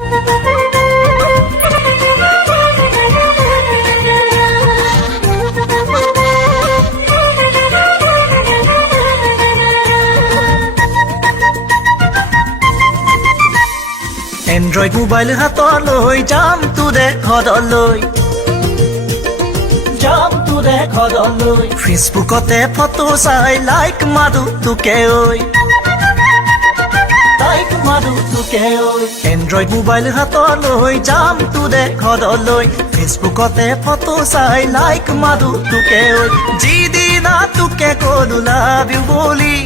Android mobile হাতলৈ যাম তোৰে ঘৰলৈ ফেচবুকতে ফটো চাই লাইক মাৰো তোকে ঐ এন্ড্ৰইড মোবাইল হাতলৈ যাম তোৰে ঘৰলৈ ফেচবুকতে ফটো চাই লাইক মাৰো তোকে ঐ যিদিনা তোকে কলো লাভ ইউ বুলি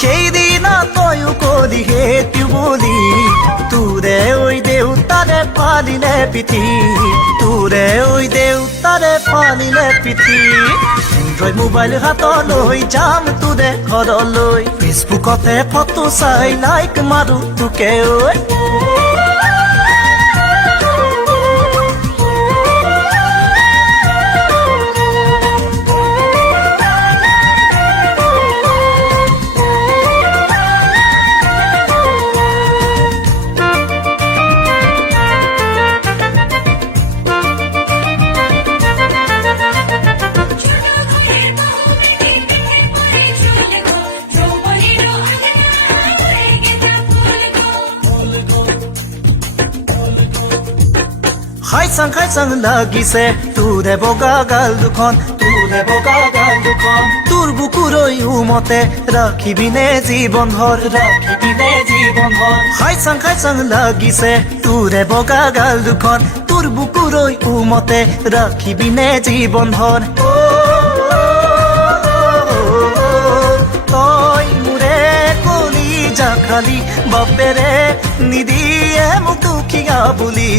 সেইদিনা তয়ো কলি হেট ইউ বুলি তোৰে ঐ দেউতাৰে ফালিলে পিঠি তোৰে ঐ দেউতাৰে ফালিলে পিঠি এন্ড্ৰইড মোবাইল হাতলৈ যাম তোৰে ঘৰলৈ ফেচবুকতে ফটো চাই লাইক মাৰো তোকে ঐ খাই চাং লাগিছে তোৰে বগা গাল দুখন তোৰ বুকুৰৈ উমতে ৰাখিবিনে জীৱন ভৰ খাই চাং লাগিছে তোৰে বগা গাল দুখন তোৰ বুকুৰৈ উমতে ৰাখিবিনে জীৱন ভৰ তই মোৰে কলিজা খালি বাপেৰে নিদিয়ে মোক দুখীয়া বুলি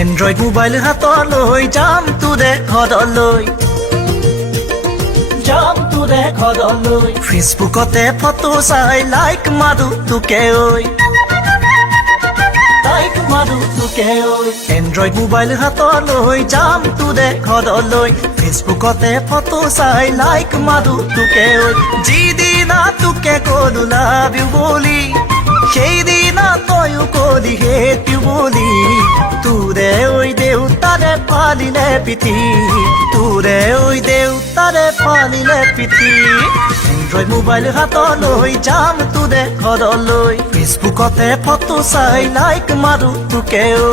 এন্ড্ৰইড মোবাইল হাতলৈ যাম তোৰে ঘৰলৈ ফেচবুকতে ফটো চাই লাইক মাৰো তোকে ঐ এন্ড্ৰইড মোবাইল হাতলৈ যাম তোৰে ঘৰলৈ ফেচবুকতে ফটো চাই লাইক মাৰো তোকে ঐ যিদিনা তোকে কলো লাভ ইউ বুলি সেইদিনা তয়ো কলি হেট ইউ বুলি তোৰে ঐ দেউতাৰে ফালিলে পিঠি এন্ড্ৰইড মোবাইল হাতলৈ যাম তোৰে ঘৰলৈ ফেচবুকতে ফটো চাই লাইক মাৰো তোকে ঐ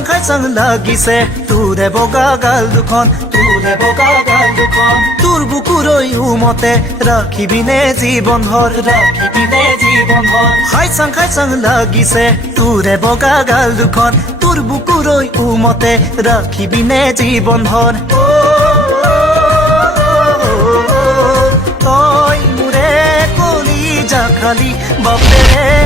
খাই চাং লাগিছে তোৰে বগা গাল দুখন তোৰ বুকুৰৈ উমতে ৰাখিবিনে জীৱন ভৰ খাই চাং লাগিছে তোৰে বগা গাল দুখন তোৰ বুকুৰৈ উমতে ৰাখিবিনে জীৱন ভৰ তই মোৰে কলিজা খালি বাপেৰে